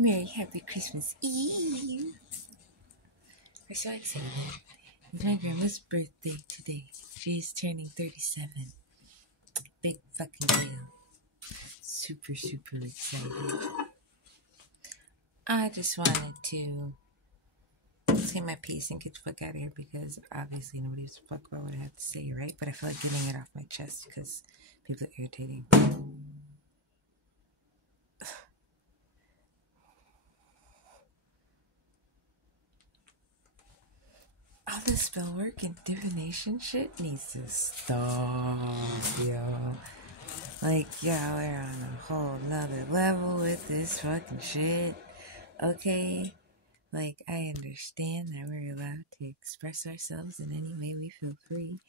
Merry Happy Christmas Eve! We're so excited. It's my grandma's birthday today. She's turning 37. Big fucking deal. Super, super excited. I just wanted to say my piece and get the fuck out of here because obviously nobody gives a fuck about what I have to say, right? But I feel like getting it off my chest because people are irritating. All this spell work and divination shit needs to stop, yo. Like, y'all are on a whole nother level with this fucking shit. Okay? Like, I understand that we're allowed to express ourselves in any way we feel free.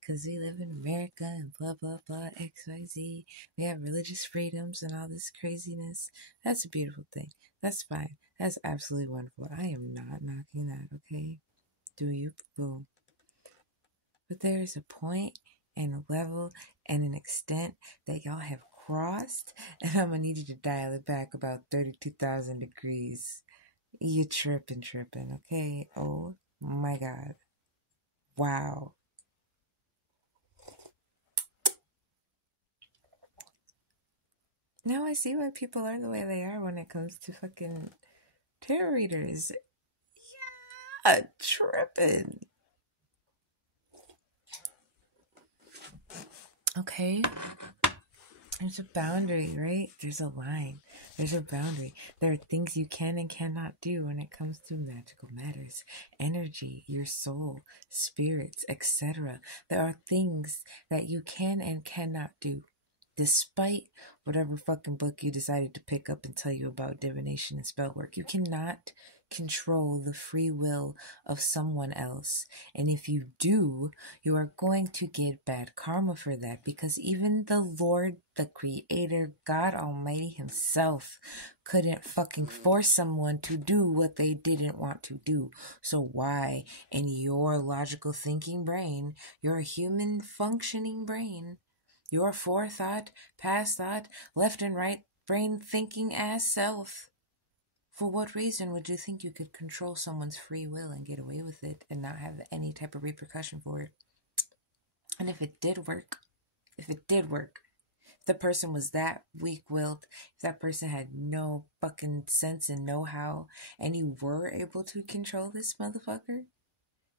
Because we live in America and blah, blah, blah, XYZ. We have religious freedoms and all this craziness. That's a beautiful thing. That's fine. That's absolutely wonderful. I am not knocking that, okay? Do you? Boom. But there is a point and a level and an extent that y'all have crossed, and I'm gonna need you to dial it back about 32,000 degrees. You tripping, okay? Oh my god. Wow. Now I see why people are the way they are when it comes to fucking tarot readers. Yeah, tripping. Okay. There's a boundary, right? There's a line. There's a boundary. There are things you can and cannot do when it comes to magical matters, energy, your soul, spirits, etc. There are things that you can and cannot do, despite whatever fucking book you decided to pick up and tell you about divination and spell work. You cannot control the free will of someone else. And if you do, you are going to get bad karma for that, because even the Lord, the Creator, God Almighty Himself couldn't fucking force someone to do what they didn't want to do. So why, in your logical thinking brain, your human functioning brain, your forethought, past thought, left and right brain thinking ass self, for what reason would you think you could control someone's free will and get away with it and not have any type of repercussion for it? And if it did work, if the person was that weak-willed, if that person had no fucking sense and know-how, and you were able to control this motherfucker,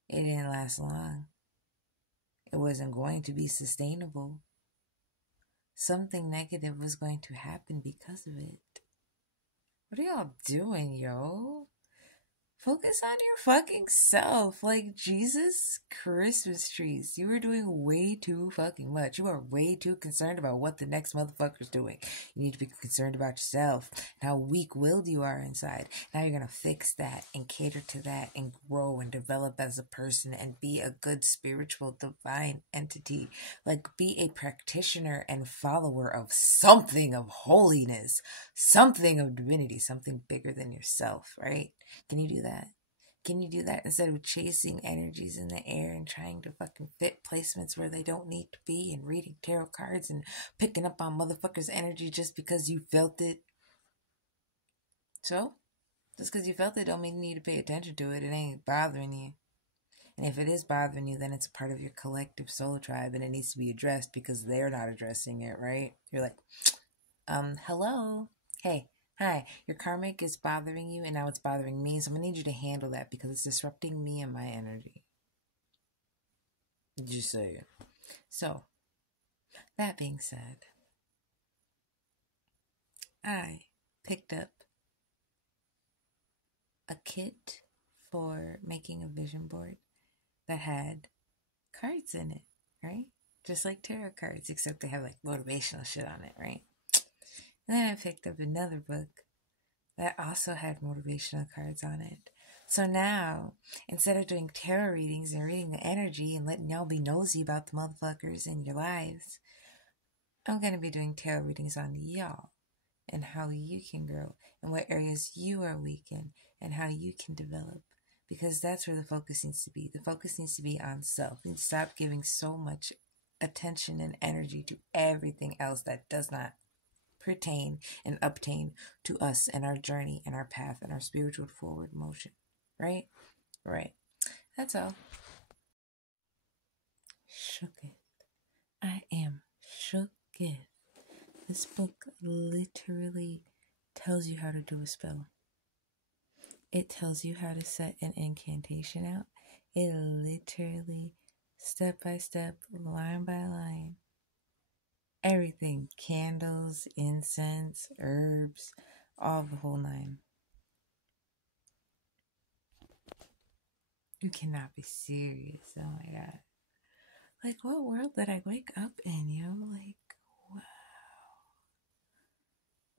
it didn't last long. It wasn't going to be sustainable. Something negative was going to happen because of it. What are y'all doing, yo? Focus on your fucking self. Like, Jesus Christmas trees. You are doing way too fucking much. You are way too concerned about what the next motherfucker's doing. You need to be concerned about yourself and how weak-willed you are inside. Now you're going to fix that and cater to that and grow and develop as a person and be a good spiritual divine entity. Like, be a practitioner and follower of something of holiness, something of divinity, something bigger than yourself, right? Can you do that? Can you do that instead of chasing energies in the air and trying to fucking fit placements where they don't need to be and reading tarot cards and picking up on motherfuckers' energy just because you felt it? So, just because you felt it don't mean you need to pay attention to it. It ain't bothering you. And if it is bothering you, then it's a part of your collective soul tribe and it needs to be addressed because they're not addressing it, right? You're like, hello? Hey. Hi, your karmic is bothering you and now it's bothering me, so I'm going to need you to handle that because it's disrupting me and my energy. Just say it. So, that being said, I picked up a kit for making a vision board that had cards in it, right? Just like tarot cards, except they have like motivational shit on it, right? And then I picked up another book that also had motivational cards on it. So now, instead of doing tarot readings and reading the energy and letting y'all be nosy about the motherfuckers in your lives, I'm going to be doing tarot readings on y'all and how you can grow and what areas you are weak in and how you can develop. Because that's where the focus needs to be. The focus needs to be on self. And stop giving so much attention and energy to everything else that does not pertain and obtain to us and our journey and our path and our spiritual forward motion. Right? Right. That's all. Shooketh. I am shooketh. This book literally tells you how to do a spell. It tells you how to set an incantation out. It literally, step by step, line by line, everything, candles, incense, herbs, all the whole nine. You cannot be serious. Oh my God. Like, what world did I wake up in, yo? Like, wow.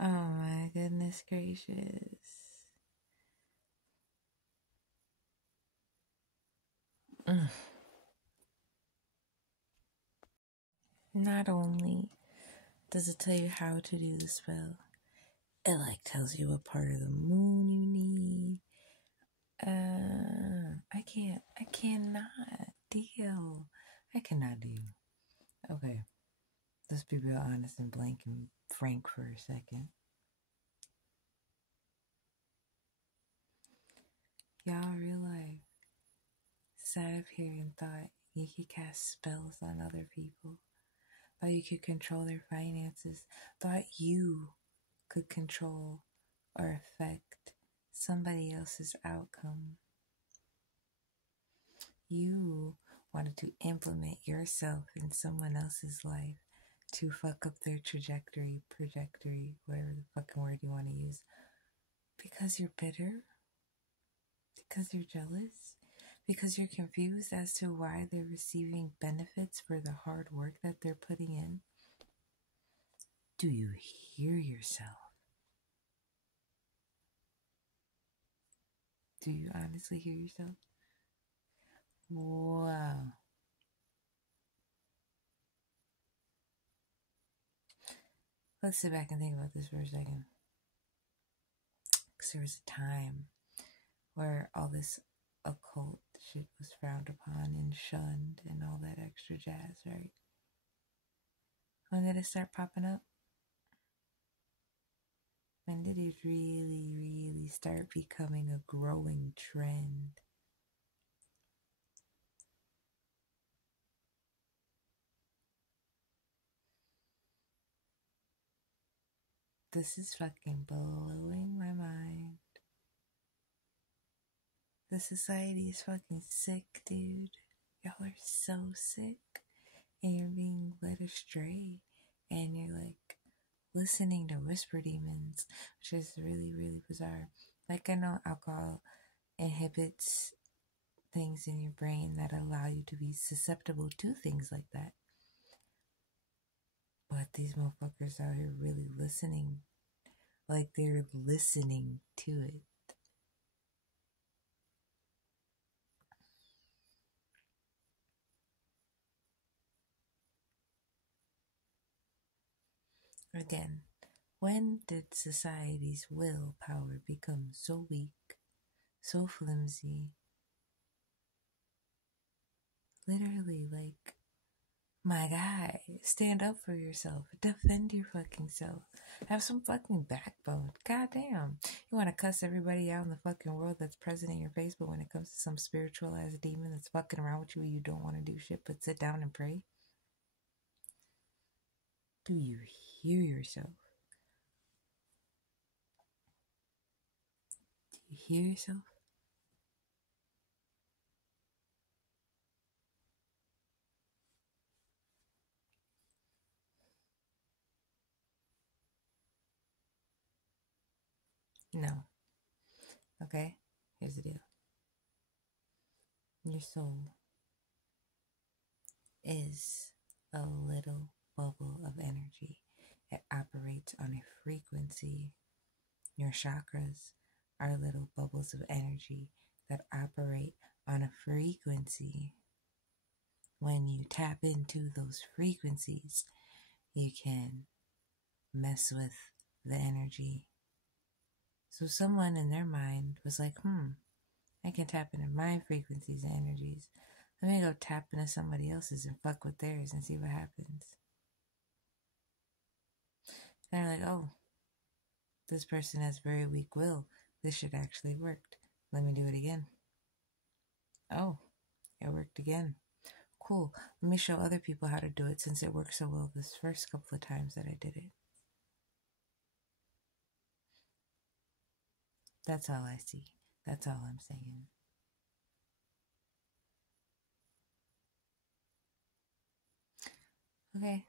Oh my goodness gracious. Not only does it tell you how to do the spell, it like tells you what part of the moon you need. I cannot deal. I cannot deal. Okay, let's be real honest and blank and frank for a second. Y'all real life sat up here and thought you could cast spells on other people, thought you could control their finances, thought you could control or affect somebody else's outcome. You wanted to implement yourself in someone else's life to fuck up their trajectory, whatever the fucking word you want to use, because you're bitter, because you're jealous, because you're confused as to why they're receiving benefits for the hard work that they're putting in. Do you hear yourself? Do you honestly hear yourself? Wow. Let's sit back and think about this for a second. Because there was a time where all this occult shit was frowned upon and shunned and all that extra jazz, right? When did it start popping up? When did it really, really start becoming a growing trend? This is fucking blowing my mind. The society is fucking sick, dude. Y'all are so sick. And you're being led astray. And you're like listening to whisper demons, which is really, really bizarre. Like, I know alcohol inhibits things in your brain that allow you to be susceptible to things like that. But these motherfuckers out here really listening, like they're listening to it. Again, when did society's willpower become so weak, so flimsy? Literally, like, my guy, stand up for yourself. Defend your fucking self. Have some fucking backbone. Goddamn. You want to cuss everybody out in the fucking world that's present in your face, but when it comes to some spiritual ass demon that's fucking around with you don't want to do shit but sit down and pray? Do you hear yourself? Do you hear yourself? No. Okay? Here's the deal. Your soul is a little bubble of energy. It operates on a frequency. Your chakras are little bubbles of energy that operate on a frequency. When you tap into those frequencies, you can mess with the energy. So someone in their mind was like, I can tap into my frequencies and energies. Let me go tap into somebody else's and fuck with theirs and see what happens. They're like, oh, this person has very weak will. This should actually work. Let me do it again. Oh, it worked again. Cool. Let me show other people how to do it since it worked so well this first couple of times that I did it. That's all I see. That's all I'm saying. Okay.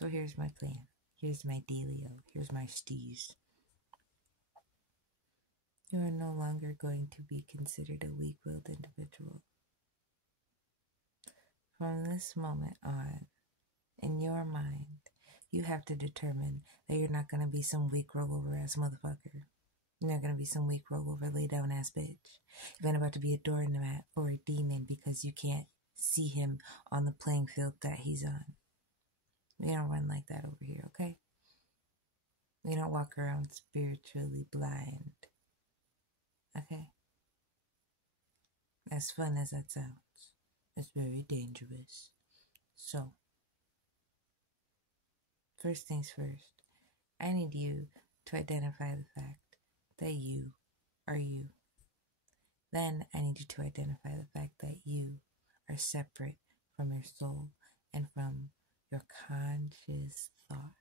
So here's my plan. Here's my dealio. Here's my steez. You are no longer going to be considered a weak-willed individual. From this moment on, in your mind, you have to determine that you're not going to be some weak rollover ass motherfucker. You're not going to be some weak rollover lay down ass bitch. You're not about to be a doormat for a demon because you can't see him on the playing field that he's on. We don't run like that over here, okay? We don't walk around spiritually blind. Okay? As fun as that sounds, it's very dangerous. So, first things first, I need you to identify the fact that you are you. Then I need you to identify the fact that you are separate from your soul and from your conscious thought.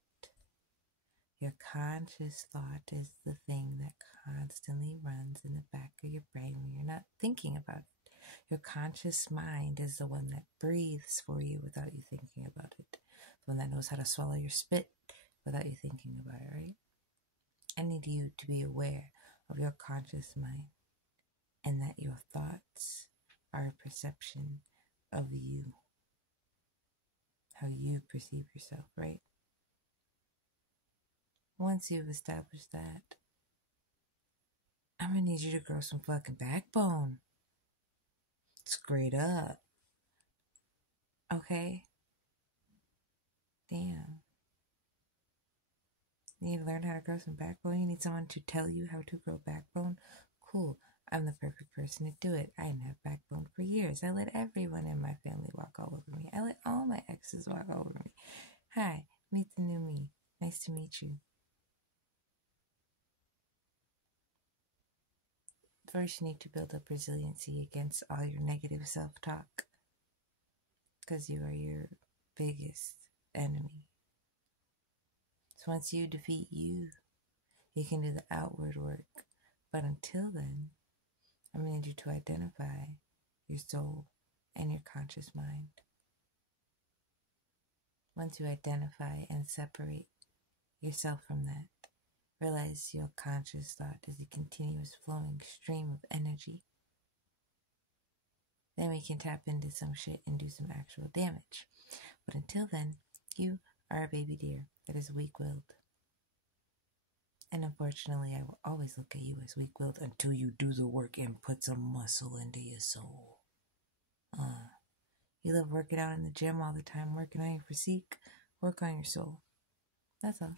Your conscious thought is the thing that constantly runs in the back of your brain when you're not thinking about it. Your conscious mind is the one that breathes for you without you thinking about it. The one that knows how to swallow your spit without you thinking about it, right? I need you to be aware of your conscious mind and that your thoughts are a perception of you, how you perceive yourself, right? Once you've established that, I'm gonna need you to grow some fucking backbone. Straight up. Okay? Damn. You need to learn how to grow some backbone? You need someone to tell you how to grow backbone? Cool. I'm the perfect person to do it. I didn't have backbone for years. I let everyone in my family walk all over me. I let all my exes walk all over me. Hi, meet the new me. Nice to meet you. First, you need to build up resiliency against all your negative self-talk, because you are your biggest enemy. So once you defeat you, you can do the outward work. But until then, I'm going to need you to identify your soul and your conscious mind. Once you identify and separate yourself from that, realize your conscious thought is a continuous flowing stream of energy. Then we can tap into some shit and do some actual damage. But until then, you are a baby deer that is weak-willed. And unfortunately, I will always look at you as weak-willed until you do the work and put some muscle into your soul. You love working out in the gym all the time, working on your physique, work on your soul. That's all.